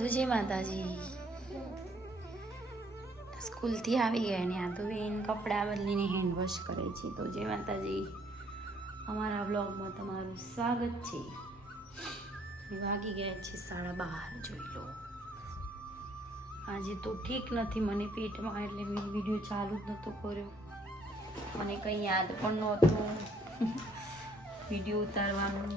જય માતાજી. સ્કૂલથી આવી ગયા ને આ તો બેન કપડાં બદલીને હેન્ડ વોશ કરે છે. તો જય માતાજી, અમારા બ્લોગમાં તમારું સ્વાગત છે. વાગી ગયા છે 12:30. જોઈ લો, આજે તો ઠીક નથી મને પેટમાં, એટલે મેં વિડીયો ચાલુ જ નહોતો કર્યો. મને કંઈ યાદ પણ નહોતું વિડીયો ઉતારવાનું.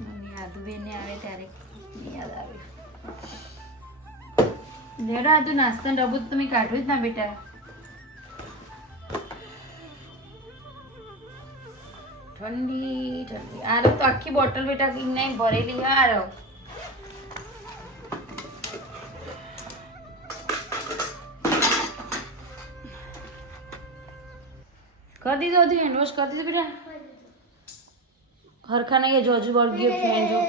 મને યાદુબેનને આવે ત્યારે યાદ આવે. લેડા તું નાસ્તાનો ડબ્બો તો તમે કાઢ્યું જ ના બેટા. ઠંડી ઠંડી આ તો આખી બોટલ બેટા નહીં ભરેલી. આ રહો કરી દીધો હતું, હેન્ડ વોશ કરી દીધું બેટા. હરખા નહીં જોજુ બળગી ફેન જો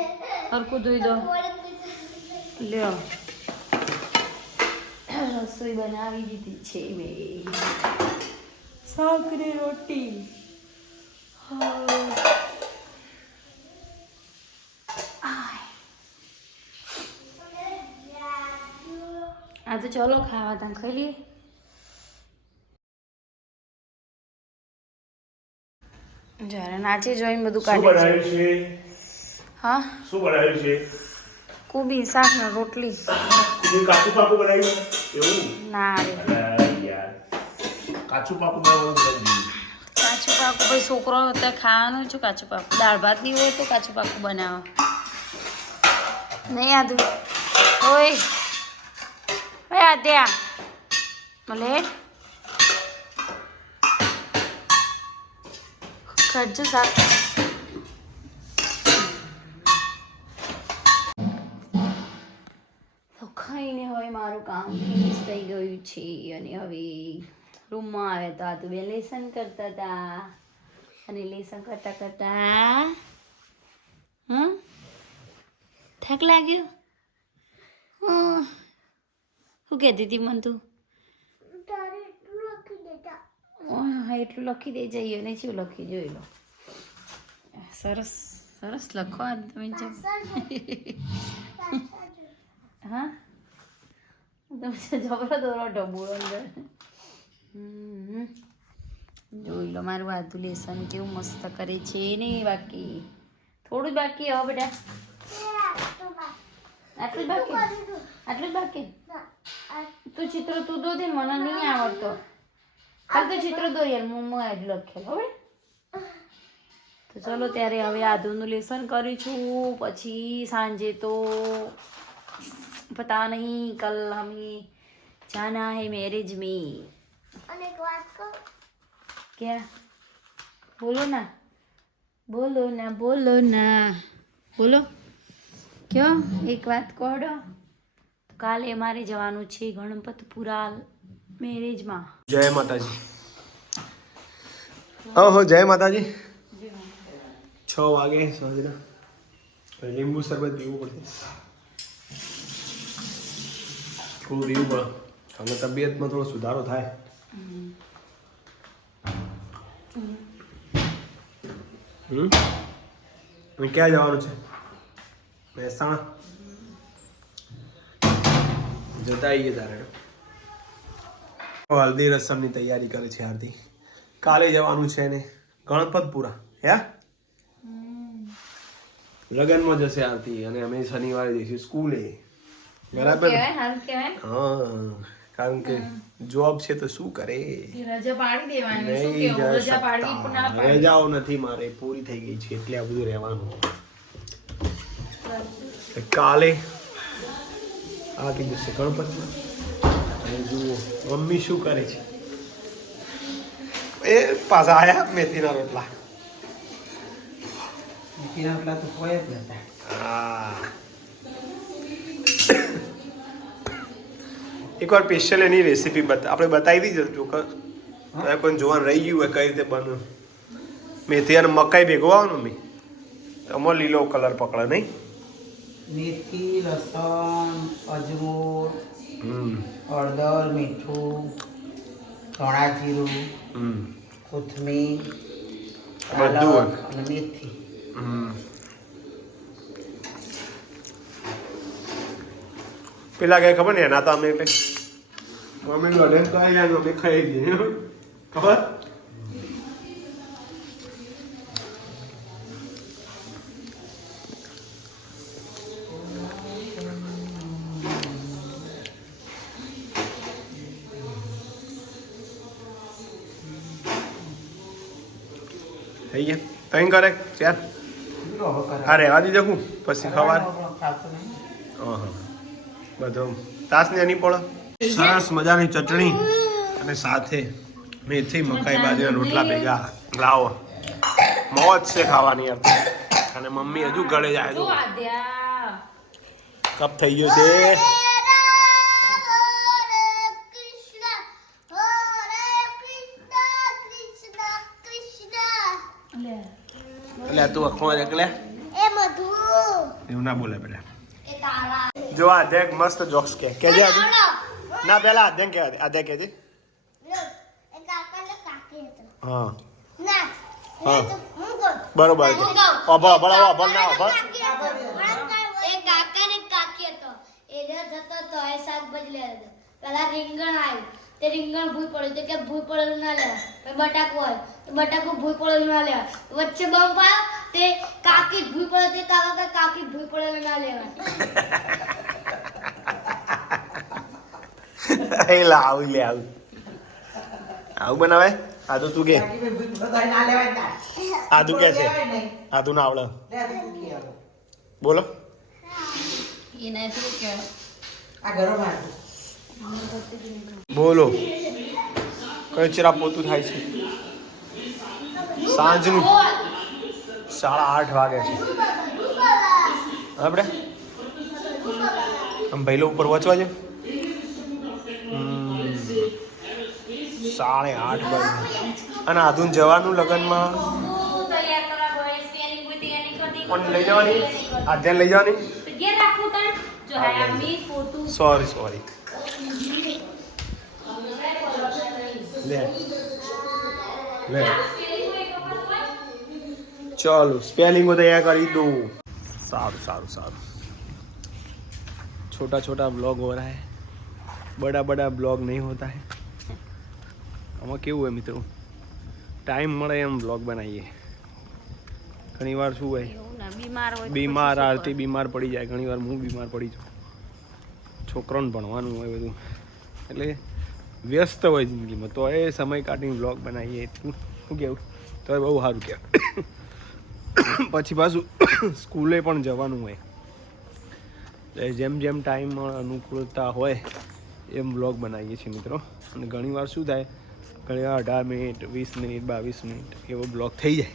હરખું ધોઈ દો. લ્યો રસોઈ બનાવી દીધી છે મેં, શાક ને રોટી. આ તો ચલો ખાવા તાં ખાઈ લઈએ. જરા નાચે જોઈને બધું કાઢે છે. હા શું બનાવ્યું છે? કોબી શાક ને રોટલી. કાચું પાકું બનાવ્યું એવું? ના રે યાર, કાચું પાકું બનાવવાનું. કાચું પાકું ભાઈ છોકરો અત્યારે ખાવાનું છું. કાચું પાકું દાળ ભાત નહીં હોય તો કાચું પાકું બનાવો. નહીં આદુ ઓય ઓય આદ્યા મલે કરજો શાક. તો ખાઈને હવે મારું કામ ફિનિશ થઈ ગયું છે અને હવે રૂમમાં આવે તો આ તો બે લેસન કરતા હતા અને લેસન કરતા કરતા થાક લાગ્યો. શું કહેતી હતી મને તું? હા એટલું લખી દે જઈએ ને શું લખી જોઈ લો. સરસ સરસ લખો આજ તમે. હા તમે જબરો દોરો ડબ્બો અંદર. જોઈ લો મારું આધું લેસન કેવું મસ્ત કરે છે ને. બાકી થોડું જ બાકી હવે બેટા. આટલું જ બાકી, આટલું જ બાકી. તું ચિત્ર તું દો દે, મને નહીં આવડતો. ખાલી તો ચિત્ર દો યાર, હું આજ લખેલો હવે. તો ચલો ત્યારે હવે આધુનું લેસન કરી છું. પછી સાંજે તો पता नहीं कल हमें जाना है मैरिज में. क्या बोलो ना बोलो ना बोलो ना बोलो. क्यों एक વાત કહો. કાલે અમારે જવાનું છે ગણપતપુરા મેરેજમાં. જય માતાજી. ઓહો જય માતાજી. 6 વાગે સાંજના લીંબુ શરબત પીવું પડશે. થોડું પીવું પડે અને તબિયતમાં થોડો સુધારો થાય. અને ક્યાં જવાનું છે? મહેસાણા જતા આવીએ તારે. હલ્દી રસમની તૈયારી કરે છે આરતી. કાલે જવાનું છે ને ગણપતપુરા. હે લગ્નમાં જશે આરતી અને અમે શનિવારે જઈશું સ્કૂલે. બરાબર. હા કારણ કે જોબ છે તો શું કરે. રજા પાડી દેવાની. શું કેવું, રજા પાડવી પણ ના પાડી. રજાઓ નથી મારે, પૂરી થઈ ગઈ છે એટલે આ બધું રહેવાનું. કાલે આરતી જશે ગણપતમાં. અને જુઓ મમ્મી શું કરે છે. એ પાછા આયા મેથીના રોટલા. મેથીના રોટલા તો હોય જ નતા. હા એકવાર સ્પેશિયલ એની રેસીપી આપણે બતાવી દીધી જો કોઈ જોવાનું રહી ગયું હોય કઈ રીતે બને. મેથી અને મકાઈ ભેગો આવવાનું મેં આમાં લીલો કલર પકડે નહીં. મેથી, લસણ, અજમો, હળદર, મીઠું, ધાણા જીરું, કોથમીર, બધું અને મેથી. પેલા કઈ ખબર ને એના તો અમે એટલે અમે લડે તો આવી જાય અમે ખાઈ જઈએ ખબર થઈ ગયા તઈ કરે ચાર હા રેવા દીધો હું પછી ખવાર હા બધો તાસ ને એની પડે સરસ મજાની ચટણી અને સાથે મેથી મકાઈ બાજરીના રોટલા ભેગા લાવો મોજ છે ખાવાની યાર અને મમ્મી હજુ ગળે જાય છે કપ થઈ ગયો છે એટલે તું અખો એકલે એવું ના બોલે બેટા જો આ દેખ મસ્ત જોક્સ કેજે આજે ના પેલા આધ્યાન કે આધ્યા કેજે હા હા બરોબર અભળ અભળ અભળ ના અભળ પેલા રીંગણ આવ્યું તે રીંગણ ભૂઈ પડ્યું તો કે ભૂઈ પડેલું ના લેવાય બટાકું હોય તો બટાકું ભૂઈ પડેલું ના લેવાય વચ્ચે બમ પાયો તે કાકી ભૂઈ પડે તે કાકા કાકી ભૂઈ પડેલું ના લેવાય એ લાવ લે આવું આવું બનાવે આદુ તું કે આદુ કે છે આદુ ના આવડે બોલો બોલો કઈ ચેરા પોતું થાય છે સાંજનું 8:30 વાગે છે આપણે આમ ભાઈલો ઉપર વચવા છે 8:30 વાગે અને આધુન જવાનું લગનમાં પણ લઈ જવાની આધ્યાન લઈ જવાની સોરી લે चलो स्पेलिंग को तैयार कर दो सारू छोटा छोटा ब्लॉग हो रहा है बड़ा ब्लॉग नहीं होता है આમાં કેવું હોય મિત્રો ટાઈમ મળે એમ બ્લોગ બનાવીએ ઘણી વાર શું હોય બીમાર આરતી બીમાર પડી જાય ઘણી વાર હું બીમાર પડી જાઉં છોકરાઓને ભણવાનું હોય બધું એટલે વ્યસ્ત હોય જિંદગીમાં તો એ સમય કાઢીને બ્લોગ બનાવીએ શું કહેવું તો એ બહુ સારું કહેવાય પછી પાછું સ્કૂલે પણ જવાનું હોય એટલે જેમ ટાઈમ અનુકૂળતા હોય એમ બ્લોગ બનાવીએ છીએ મિત્રો અને ઘણીવાર શું થાય ઘણીવાર 18 મિનિટ 20 મિનિટ 22 મિનિટ એવો બ્લોગ થઈ જાય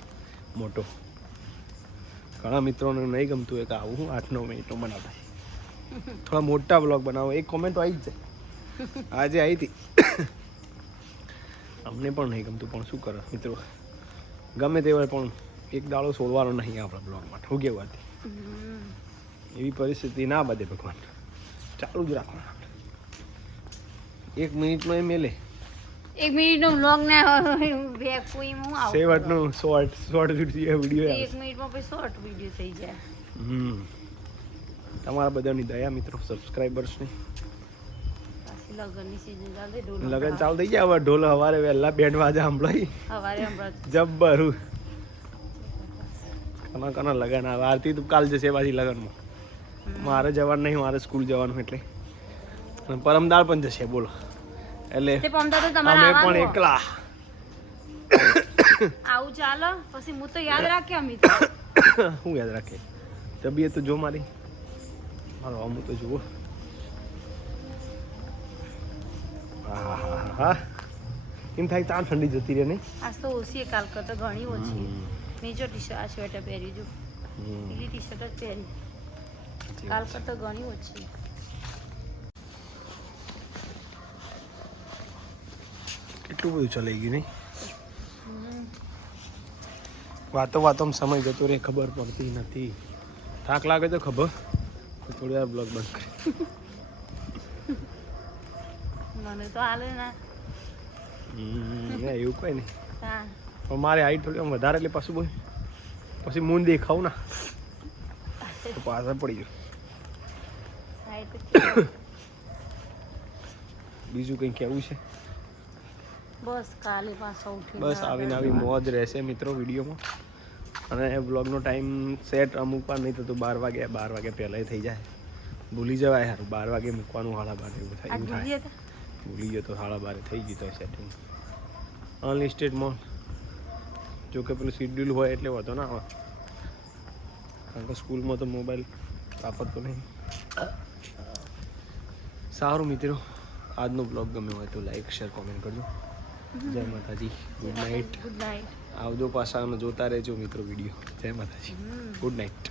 મોટો ઘણા મિત્રોને નહીં ગમતું હોય કે આવું 8-9 મિનિટનો બનાવતા થોડા મોટા બ્લોગ બનાવો એક કોમેન્ટ આવી જ જાય આજે આવી હતી અમને પણ નહીં ગમતું પણ શું કરે મિત્રો ગમે તે હોય પણ એક દાડો છોડવાનો નહીં આપણા બ્લોગ માટે હું કેવું હતી એવી પરિસ્થિતિ ના બધે ભગવાન ચાલુ જ રાખવાનું 1 મિનિટનો એ મેલે 1 મિનિટનો વ્લોગ ના બે કોઈ હું આવું સેવટનો શોર્ટ વિડિયો 1 મિનિટમાં પછી શોર્ટ વિડિયો થઈ જાય તમારા બધાની દયા મિત્રો સબસ્ક્રાઇબર્સની લગન ચાલુ થઈ ગયા હવે ઢોલ સવારે વહેલા બેન્ડ વાજા સંભળાઈ જબ્બર કના લગન આવે આરતી તું કાલ જશે પાછી લગનમાં મારે જવાનું નહીં મારે સ્કૂલ જવાનું એટલે પરમદાળ પણ જશે બોલો એટલે અમે પણ એકલા આવું ચાલો પછી હું તો યાદ રાખે અમિત હું યાદ રાખે તબિયત તો જો મારી મારો અમુક તો જુઓ હા એમ થાય તાર ઠંડી જતી રહે નહીં આજ તો ઓછી કાલ કરતા ઘણી ઓછી મેં જો આ સ્વેટર પહેર્યું જો પેલી ટી શર્ટ જ પહેરી કાલ કરતા ઘણી ઓછી કેટલું બધું ચલાઈ ગયું નહીં વાતોમાં સમય જતો રહે ખબર પડતી નથી થાક લાગે તો ખબર થોડી વાર બ્લોગ બંધ કરે મને તો હાલે ના એવું કોઈ નહીં પણ મારે હાઈટ થોડી આમ વધારે એટલે પાછું બોલ પછી મૂન દેખાવું ના તો પાછળ પડી ગયું બીજું કંઈ કહેવું છે? બસ કાલે પાછા ઉઠી બસ આવીને આવી મોજ રહેશે મિત્રો વિડીયોમાં. અને બ્લોગનો ટાઈમ સેટ અમુક વાર નહીં થતો 12 વાગે પહેલાં થઈ જાય. ભૂલી જવાય યાર 12 વાગે મૂકવાનું 12:30 એવું થાય. ભૂલી ગયો તો 12:30 થઈ ગયું તો સેટિંગ. અનલિસ્ટેડમાં જો કે પેલું શેડ્યુલ હોય એટલે વાંધો ના આવે, કારણ કે સ્કૂલમાં તો મોબાઈલ વાપરતો નહીં. સારું મિત્રો, આજનો બ્લોગ ગમ્યો હોય તો લાઈક શેર કોમેન્ટ કરજો. જય માતાજી, ગુડ નાઇટ. Good night. આવજો પાછા જોતા રહેજો મિત્રો વિડીયો. જય માતાજી, ગુડ નાઇટ.